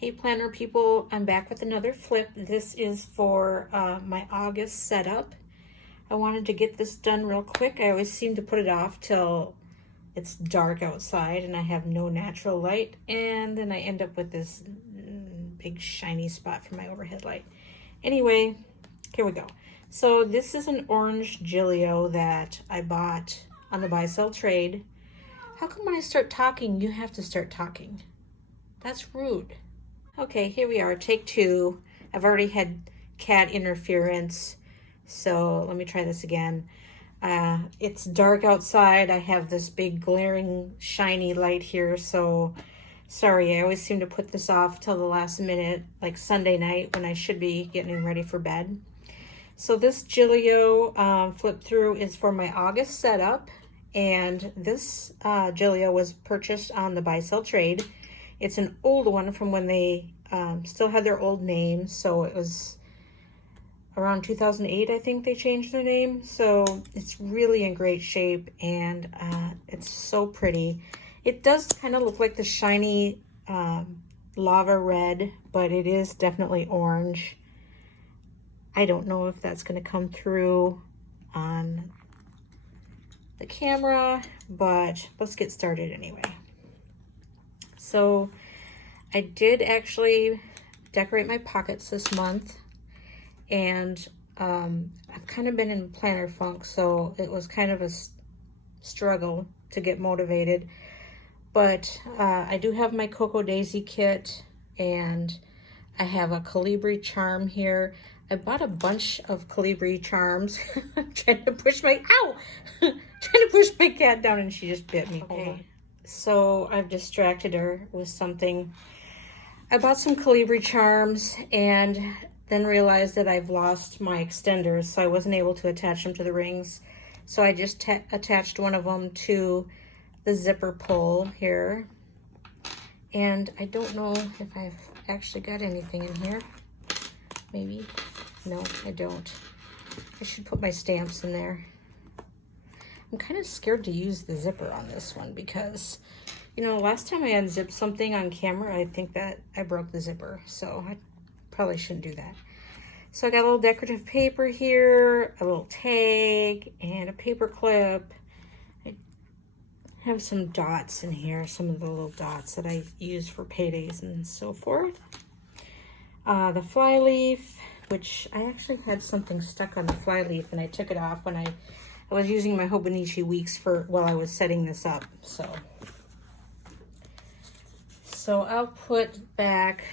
Hey planner people, I'm back with another flip. This is for my August setup. I wanted to get this done real quick. I always seem to put it off till it's dark outside and I have no natural light, and then I end up with this big shiny spot for my overhead light. Anyway, here we go. So this is an orange Gillio that I bought on the buy sell trade. How come when I start talking you have to start talking? That's rude. Okay, here we are, take two. I've already had cat interference, so let me try this again. It's dark outside. I have this big glaring shiny light here, so sorry. I always seem to put this off till the last minute, like Sunday night when I should be getting ready for bed. So this Gillio flip through is for my August setup, and this Gillio was purchased on the buy sell trade. It's an old one from when they still had their old name. So it was around 2008, I think they changed their name. So it's really in great shape, and it's so pretty. It does kind of look like the shiny lava red, but it is definitely orange. I don't know if that's going to come through on the camera, but let's get started anyway. So I did actually decorate my pockets this month, and I've kind of been in planner funk, so it was kind of a struggle to get motivated. But I do have my Cocoa Daisy kit, and I have a Colibri charm here. I bought a bunch of Colibri charms. trying to push my cat down, and she just bit me. Okay. So I've distracted her with something. I bought some Colibri charms and then realized that I've lost my extenders, so I wasn't able to attach them to the rings. So I just attached one of them to the zipper pull here. And I don't know if I've actually got anything in here. Maybe. No, I don't. I should put my stamps in there. I'm kind of scared to use the zipper on this one because, you know, last time I unzipped something on camera, I think that I broke the zipper. So I probably shouldn't do that. So I got a little decorative paper here, a little tag, and a paper clip. I have some dots in here, some of the little dots that I use for paydays and so forth. The fly leaf, which I actually had something stuck on the fly leaf and I took it off when I was using my Hobonichi Weeks while I was setting this up. So I'll put back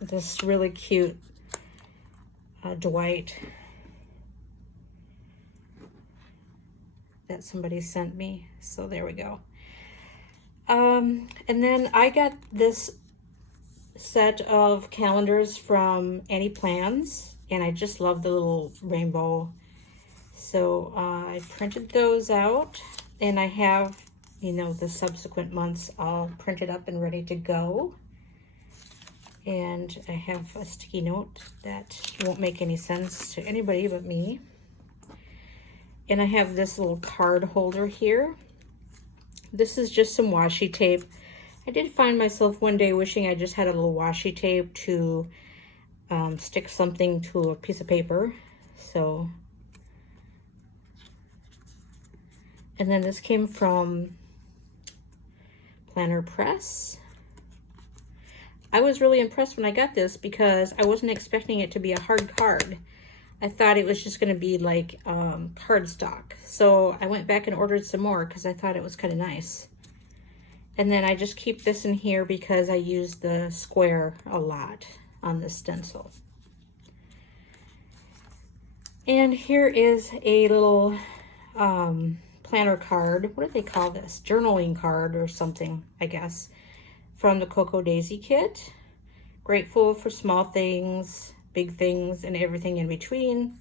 this really cute Dwight that somebody sent me. So there we go. And then I got this set of calendars from Annie Plans, and I just love the little rainbow. So I printed those out, and I have, you know, the subsequent months all printed up and ready to go. And I have a sticky note that won't make any sense to anybody but me. And I have this little card holder here. This is just some washi tape. I did find myself one day wishing I just had a little washi tape to stick something to a piece of paper. So, and then this came from Planner Press. I was really impressed when I got this because I wasn't expecting it to be a hard card. I thought it was just going to be like cardstock. So I went back and ordered some more because I thought it was kind of nice. And then I just keep this in here because I use the square a lot on this stencil. And here is a little planner card. What do they call this? Journaling card or something, I guess, from the Cocoa Daisy kit. Grateful for small things, big things, and everything in between.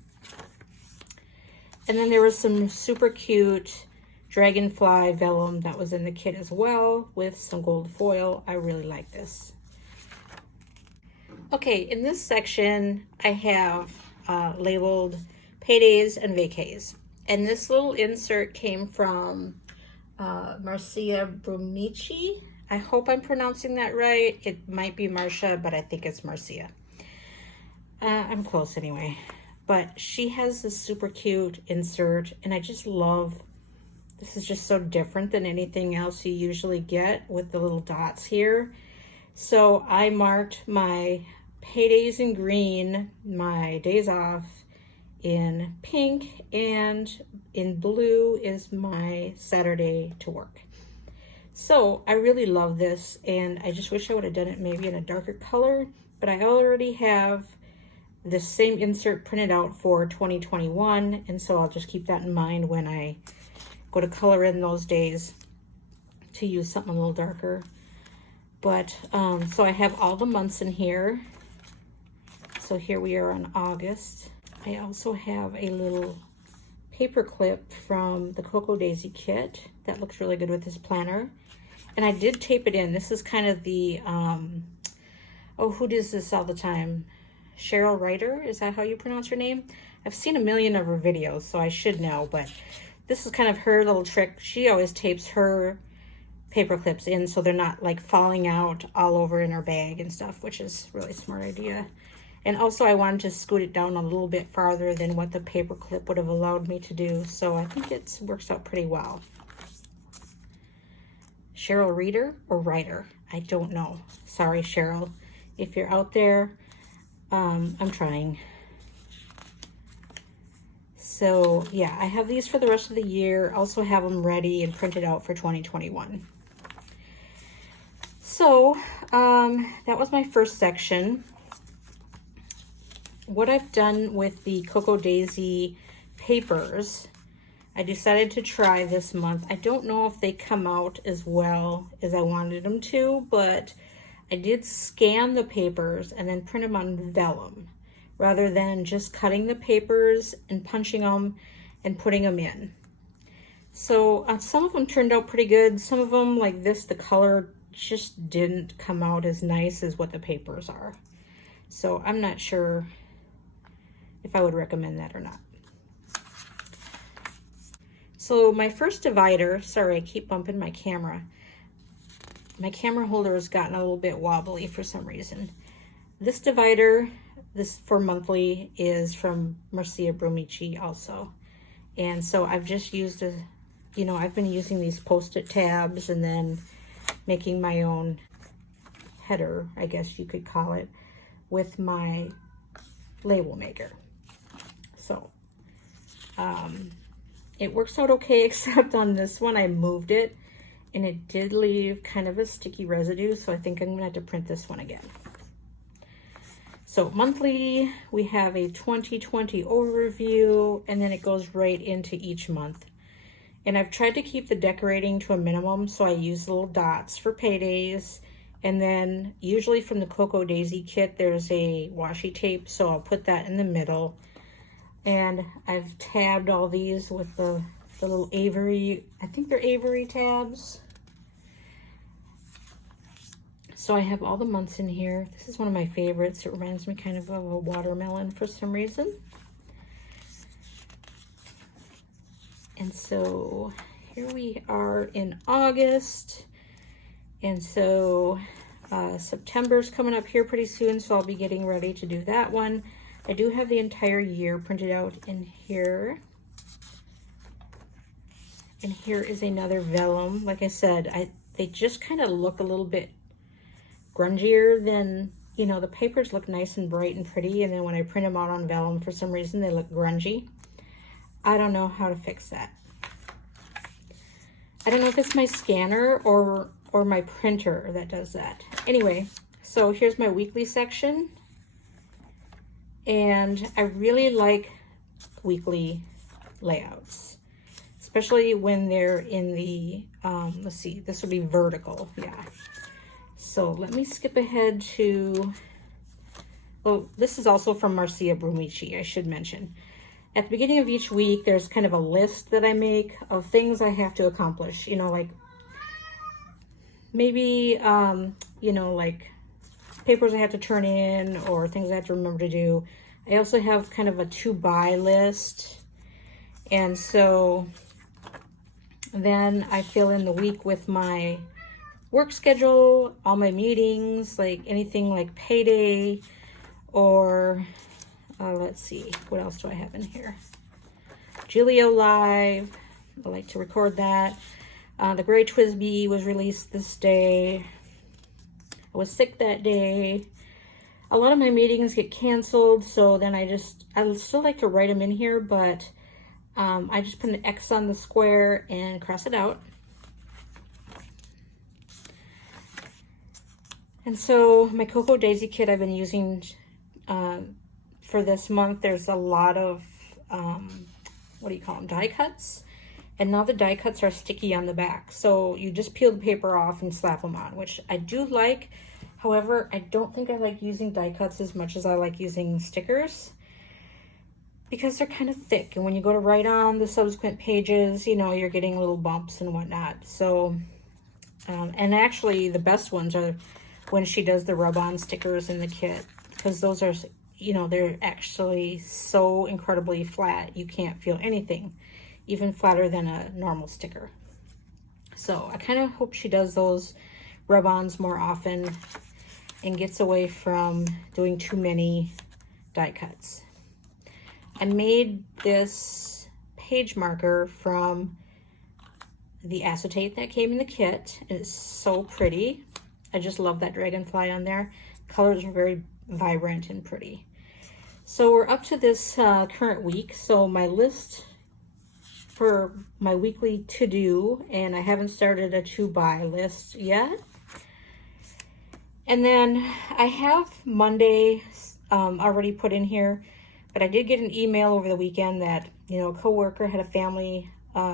And then there was some super cute dragonfly vellum that was in the kit as well with some gold foil. I really like this. Okay, in this section I have labeled paydays and vacays. And this little insert came from Marcia Brumicci. I hope I'm pronouncing that right. It might be Marcia, but I think it's Marcia. I'm close anyway. But she has this super cute insert, and I just love, this is just so different than anything else you usually get with the little dots here. So I marked my paydays in green, my days off in pink, and in blue is my Saturday to work. So I really love this, and I just wish I would have done it maybe in a darker color, but I already have this same insert printed out for 2021, and so I'll just keep that in mind when I go to color in those days to use something a little darker. But so I have all the months in here. So here we are on August. I also have a little paper clip from the Cocoa Daisy kit that looks really good with this planner. And I did tape it in. This is kind of the, oh, who does this all the time? Cheryl Ryder, is that how you pronounce her name? I've seen a million of her videos, so I should know, but this is kind of her little trick. She always tapes her paper clips in so they're not like falling out all over in her bag and stuff, which is a really smart idea. And also I wanted to scoot it down a little bit farther than what the paper clip would have allowed me to do, so I think it works out pretty well. Cheryl Reader or Writer? I don't know. Sorry, Cheryl. If you're out there, I'm trying. So yeah, I have these for the rest of the year. Also have them ready and printed out for 2021. So that was my first section. What I've done with the Cocoa Daisy papers, I decided to try this month. I don't know if they come out as well as I wanted them to, but I did scan the papers and then print them on vellum rather than just cutting the papers and punching them and putting them in. So some of them turned out pretty good. Some of them, like this, the color just didn't come out as nice as what the papers are. So I'm not sure if I would recommend that or not. So my first divider, sorry, I keep bumping my camera. My camera holder has gotten a little bit wobbly for some reason. This divider, this for monthly, is from Marcia Brumicci also. And so I've just used a, you know, I've been using these Post-it tabs and then making my own header, I guess you could call it, with my label maker. So it works out okay, except on this one I moved it and it did leave kind of a sticky residue, so I think I'm gonna have to print this one again. So monthly, we have a 2020 overview, and then it goes right into each month. And I've tried to keep the decorating to a minimum, so I use little dots for paydays. And then usually from the Cocoa Daisy kit, there's a washi tape, so I'll put that in the middle. And I've tabbed all these with the little Avery, I think they're Avery tabs. So I have all the months in here. This is one of my favorites. It reminds me kind of a watermelon for some reason. And so here we are in August. And so September's coming up here pretty soon, so I'll be getting ready to do that one. I do have the entire year printed out in here. And here is another vellum. Like I said, they just kind of look a little bit grungier than, you know, the papers look nice and bright and pretty, and then when I print them out on vellum, for some reason, they look grungy. I don't know how to fix that. I don't know if it's my scanner or my printer that does that. Anyway, so here's my weekly section. And I really like weekly layouts, especially when they're in the, let's see, this would be vertical, yeah. So let me skip ahead to, oh, this is also from Marcia Brumicci, I should mention. At the beginning of each week, there's kind of a list that I make of things I have to accomplish, you know, like maybe, you know, like papers I have to turn in or things I have to remember to do. I also have kind of a to-buy list. And so then I fill in the week with my work schedule, all my meetings, like anything like payday, or let's see, what else do I have in here? Gillio Live, I like to record that. The Gray Twisby was released this day. I was sick that day. A lot of my meetings get canceled, so then I still like to write them in here, but I just put an X on the square and cross it out. And so my Cocoa Daisy kit I've been using for this month, there's a lot of, what do you call them, die cuts. And now the die cuts are sticky on the back. So you just peel the paper off and slap them on, which I do like. However, I don't think I like using die cuts as much as I like using stickers, because they're kind of thick. And when you go to write on the subsequent pages, you know, you're getting little bumps and whatnot. So, and actually the best ones are when she does the rub-on stickers in the kit, because those are, you know, they're actually so incredibly flat. You can't feel anything, even flatter than a normal sticker. So I kind of hope she does those rub-ons more often and gets away from doing too many die cuts. I made this page marker from the acetate that came in the kit, and it's so pretty. I just love that dragonfly on there. Colors are very vibrant and pretty. So we're up to this current week. So my list for my weekly to-do, and I haven't started a to-buy list yet. And then I have Monday already put in here, but I did get an email over the weekend that, you know, a coworker had a family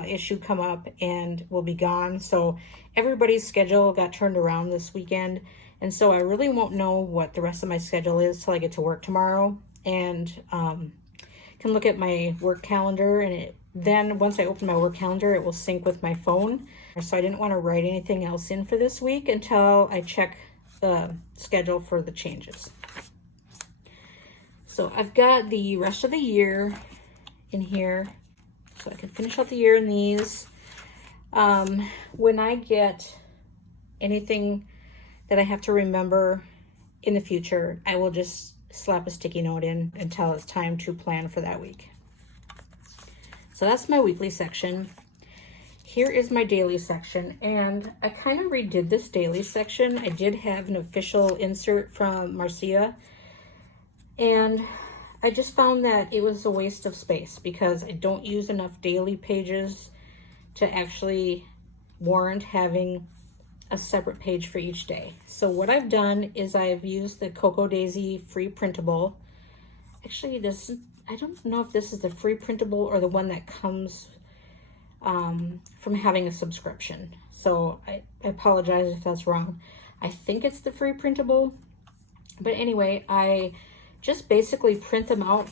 issue come up and will be gone. So everybody's schedule got turned around this weekend. And so I really won't know what the rest of my schedule is till I get to work tomorrow, and can look at my work calendar, and then once I open my work calendar, it will sync with my phone. So I didn't want to write anything else in for this week until I check the schedule for the changes. So I've got the rest of the year in here, so I can finish out the year in these. When I get anything that I have to remember in the future, I will just slap a sticky note in until it's time to plan for that week. So that's my weekly section. Here is my daily section, and I kind of redid this daily section. I did have an official insert from Marcia, and I just found that it was a waste of space because I don't use enough daily pages to actually warrant having a separate page for each day. So what I've done is I've used the Cocoa Daisy free printable. Actually, I don't know if this is the free printable or the one that comes from having a subscription. So I apologize if that's wrong. I think it's the free printable. But anyway, I just basically print them out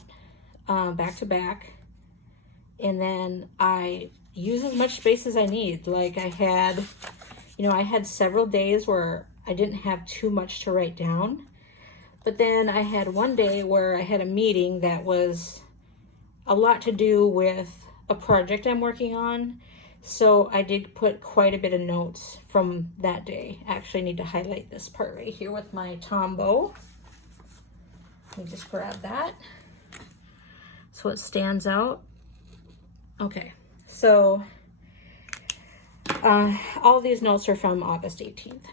back to back, and then I use as much space as I need. Like I had several days where I didn't have too much to write down, but then I had one day where I had a meeting that was a lot to do with a project I'm working on. So I did put quite a bit of notes from that day. I actually need to highlight this part right here with my Tombow. Let me just grab that so it stands out. Okay, so all these notes are from August 18th.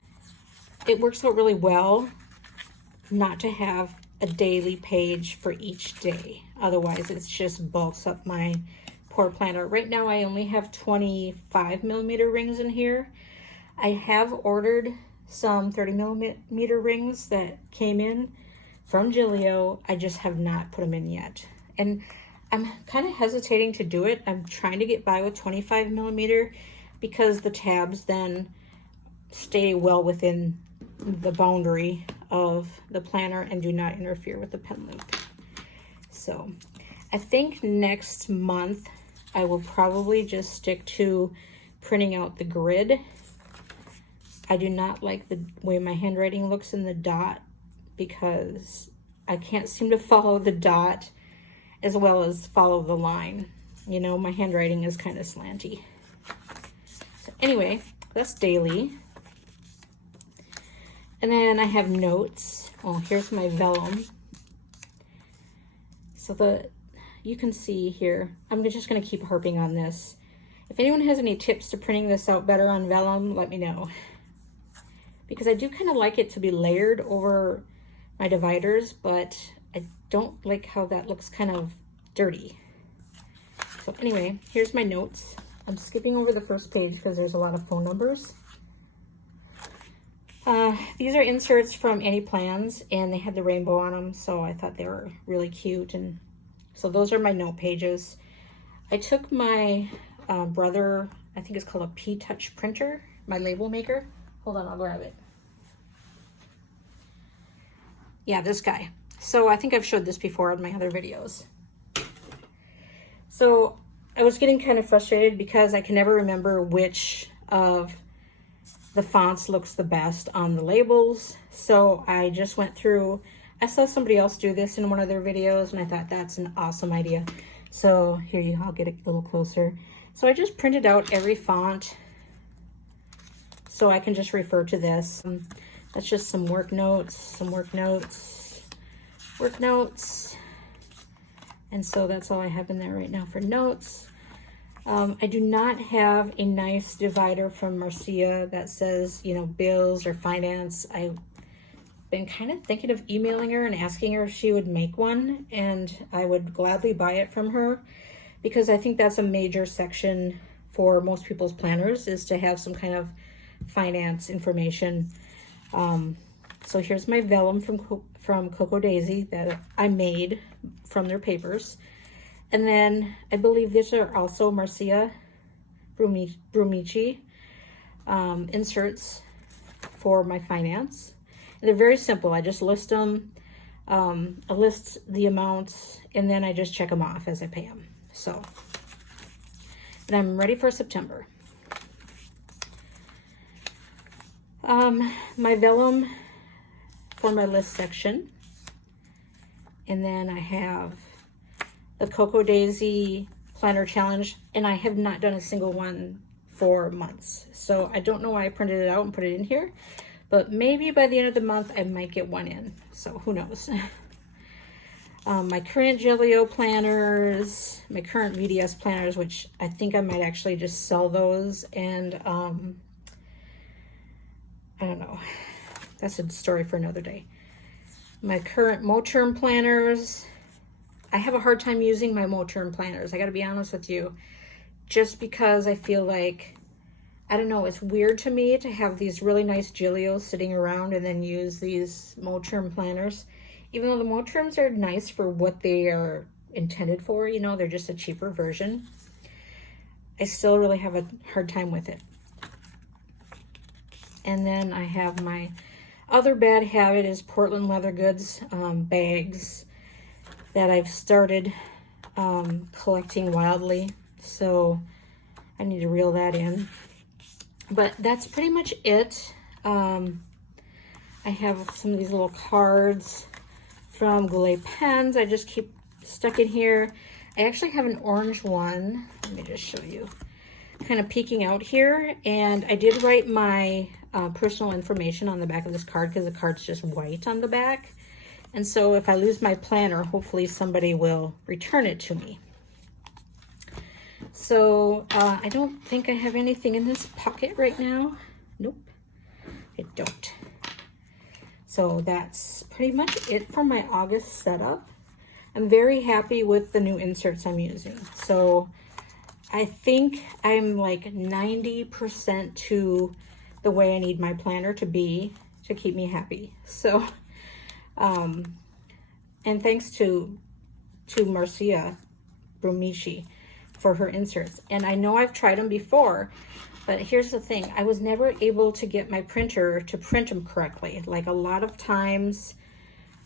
It works out really well not to have a daily page for each day. Otherwise, it just bulks up my poor planner. Right now, I only have 25mm rings in here. I have ordered some 30mm rings that came in from Gillio. I just have not put them in yet. And I'm kind of hesitating to do it. I'm trying to get by with 25mm because the tabs then stay well within the boundary of the planner and do not interfere with the pen loop. So I think next month I will probably just stick to printing out the grid. I do not like the way my handwriting looks in the dot because I can't seem to follow the dot as well as follow the line. You know, my handwriting is kind of slanty. So anyway, that's daily. And then I have notes. Oh, here's my vellum. So you can see here, I'm just gonna keep harping on this. If anyone has any tips to printing this out better on vellum, let me know. Because I do kind of like it to be layered over my dividers, but I don't like how that looks kind of dirty. So anyway, here's my notes. I'm skipping over the first page because there's a lot of phone numbers. These are inserts from Any Plans, and they had the rainbow on them, so I thought they were really cute. And so those are my note pages. I took my brother, I think it's called a P-Touch printer, my label maker. Hold on, I'll grab it. Yeah, this guy. So I think I've showed this before in my other videos. So I was getting kind of frustrated because I can never remember which of the fonts looks the best on the labels. So I just went through, I saw somebody else do this in one of their videos, and I thought that's an awesome idea. So here I'll get a little closer. So I just printed out every font so I can just refer to this. That's just some work notes, work notes. And so that's all I have in there right now for notes. I do not have a nice divider from Marcia that says, you know, bills or finance. I've been kind of thinking of emailing her and asking her if she would make one, and I would gladly buy it from her, because I think that's a major section for most people's planners, is to have some kind of finance information. So here's my vellum from Cocoa Daisy that I made from their papers. And then I believe these are also Marcia Brumicci inserts for my finance. And they're very simple. I just list them, I list the amounts, and then I just check them off as I pay them. So, and I'm ready for September. My vellum for my list section. And then I have the Cocoa Daisy Planner Challenge, and I have not done a single one for months. So I don't know why I printed it out and put it in here, but maybe by the end of the month I might get one in. So who knows? My current Gillio planners, my current VDS planners, which I think I might actually just sell those, and I don't know. That's a story for another day. My current Moterm planners. I have a hard time using my Moterm planners. I got to be honest with you, just because I feel like, I don't know, it's weird to me to have these really nice Gillios sitting around and then use these Moterm planners. Even though the Moterms are nice for what they are intended for, you know, they're just a cheaper version. I still really have a hard time with it. And then I have my other bad habit is Portland leather goods bags that I've started collecting wildly. So I need to reel that in. But that's pretty much it. I have some of these little cards from Goulet pens. I just keep stuck in here. I actually have an orange one. Let me just show you. Kind of peeking out here. And I did write my personal information on the back of this card because the card's just white on the back. And so if I lose my planner, hopefully somebody will return it to me. So I don't think I have anything in this pocket right now. Nope, I don't. So that's pretty much it for my August setup. I'm very happy with the new inserts I'm using. So I think I'm like 90% to the way I need my planner to be to keep me happy. So, and thanks to Marcia Brumicci for her inserts. And I know I've tried them before, but here's the thing. I was never able to get my printer to print them correctly. Like a lot of times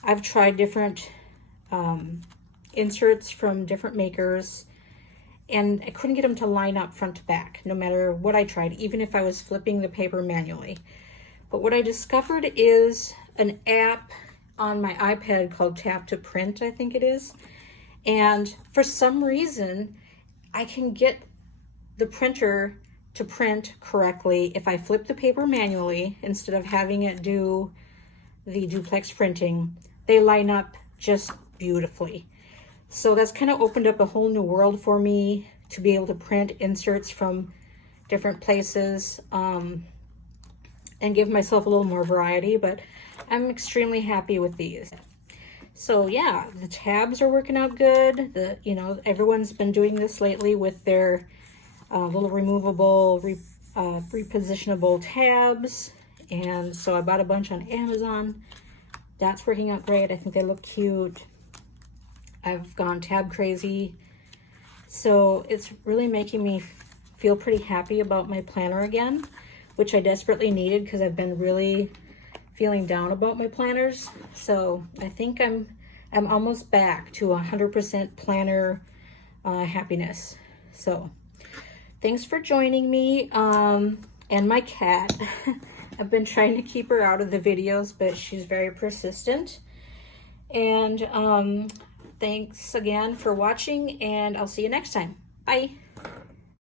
I've tried different inserts from different makers, and I couldn't get them to line up front to back, no matter what I tried, even if I was flipping the paper manually. But what I discovered is an app on my iPad called Tap to Print, I think it is. And for some reason, I can get the printer to print correctly if I flip the paper manually instead of having it do the duplex printing, they line up just beautifully. So that's kind of opened up a whole new world for me to be able to print inserts from different places and give myself a little more variety, but I'm extremely happy with these. So yeah, the tabs are working out good. Everyone's been doing this lately with their little removable, repositionable tabs. And so I bought a bunch on Amazon. That's working out great. I think they look cute. I've gone tab crazy. So it's really making me feel pretty happy about my planner again, which I desperately needed because I've been really feeling down about my planners. So I think I'm almost back to 100% planner happiness. So thanks for joining me, and my cat. I've been trying to keep her out of the videos, but she's very persistent. And thanks again for watching, and I'll see you next time. Bye.